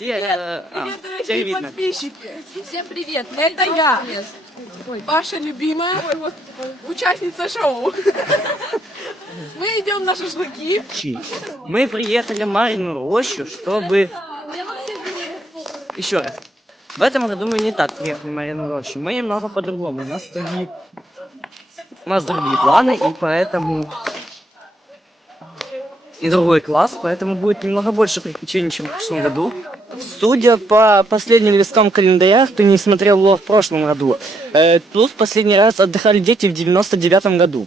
Все, всех видно. Подписчики, всем привет, это я, ваша любимая участница шоу. Мы идем на шашлыки. Мы приехали в Марьину рощу, чтобы... Еще раз. В этом году мы не так приехали в Марьину рощу. Мы немного по-другому. У нас другие планы, и поэтому... И другой класс, поэтому будет немного больше приключений, чем в прошлом году. Судя по последним листкам календаря, кто не смотрел его в прошлом году, тут в последний раз отдыхали дети в 99-м году.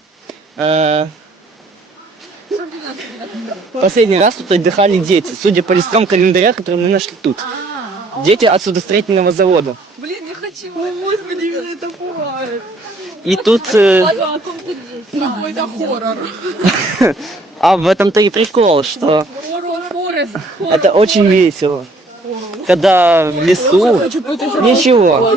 Последний раз тут отдыхали дети, судя по листкам календаря, которые мы нашли тут. Дети от судостроительного завода. Блин, не хочу, господи, меня это пугает. И тут... Какой-то хоррор. А в этом-то и прикол, что это очень весело. Когда в лесу... Ничего.